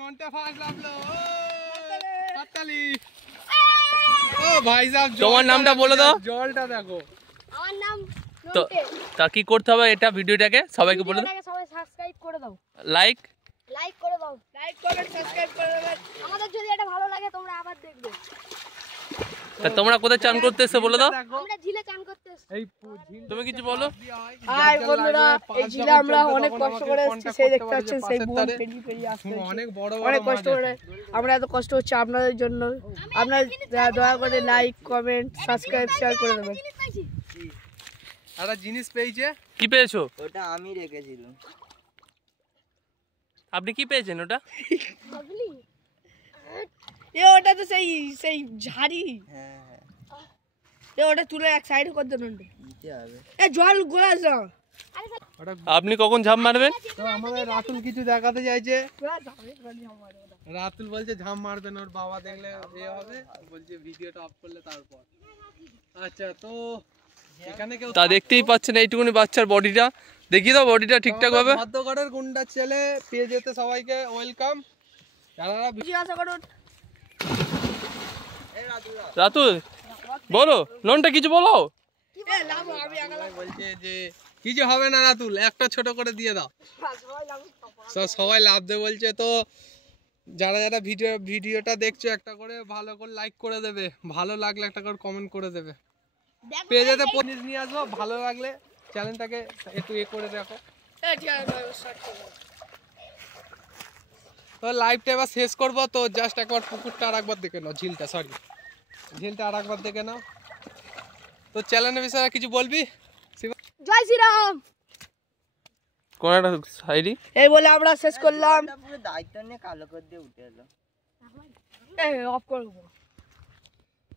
ননটা first লাভলো হাততালি। ও ভাই সাহেব তোমার নামটা বলে দাও। জলটা দেখো। আমার নাম তো নন্টে। তা কি করতে হবে এটা ভিডিওটাকে সবাইকে বলে দাও। ভিডিওটাকে সবাই সাবস্ক্রাইব করে দাও, লাইক করে দাও, সাবস্ক্রাইব করে দাও। আমাদের যদি এটা ভালো লাগে তোমরা আবার দেখবে। তা তোমরা কোথায় চান করতে এসে বলে দাও। আমরা ঝিলে চান করতে এসেছি। এই ঝিল তুমি কিছু বলো। হাই বন্ধুরা, এই ঝিলে আমরা অনেক কষ্ট করে এসেছি, সেই দেখতে পাচ্ছেন সেই বোন পেরিয়ে আসছে। অনেক বড় অনেক কষ্ট করে আমরা এত কষ্ট হচ্ছে আপনাদের জন্য। আপনারা দয়া করে লাইক কমেন্ট সাবস্ক্রাইব শেয়ার করে দেবেন। একটা জিনিস পেয়েছে। কি পেয়েছো? ওটা আমি রেখেছিলাম। আপনি কি পেয়েছেন ওটা? বুঝলি? ওটা তো সেই সেই ঝাড়ি। হ্যাঁ হ্যাঁ ওটা তুলে এক সাইডে করে দেন। দিতে হবে। জল গোলাস না। আপনি কখন ঝাঁপ মারবেন? তো আমাদের রাতুল কিছু দেখাতে চাইছে। রাতুল বলছে ঝাঁপ মারবে না, ওর বাবা দেখলে এ হবে, বলছে ভিডিওটা অফ করলে তারপর। আচ্ছা তো এখানে কেউ তা দেখতেই পাচ্ছেন এইটুকুনি বাচ্চার বডিটা দেখিয়ে দাও, বডিটা ঠিকঠাক ভাবে। ভদ্রগড়ের গুন্ডা ছেলে পেয়ে যেতে সবাইকে ওয়েলকাম। যারা জিজ্ঞাসা করুন। রাতুল বলো, ননটা কিছু বলো। বলছে যে কিছু হবে না রাতুল, একটা ছোট করে দিয়ে দাও, সবাই লাভ দেবে বলছে। তো যারা যারা ভিডিওটা দেখছো একটা করে ভালো করে লাইক করে দেবে, ভালো লাগলে একটা করে কমেন্ট করে দেবে। পেয়ে যেতে জিনিস নিয়ে আসবো, ভালো লাগলে চ্যানেলটাকে একটু করে রাখো। তো লাইভটা এবার শেষ করবো, তো জাস্ট একবার পুকুরটা আর একবার দেখে নাও, ঝিলটা আর একবার দেখে নাও। তো চ্যানেলের বিষয়ে কিছু বলবি? জয় শ্রীরাম। কোন একটা সাইডি এই বলে আমরা শেষ করলাম। পুরো দায়িত্ব নিয়ে কালো করে দিয়ে উঠে এলো। অফ করবো।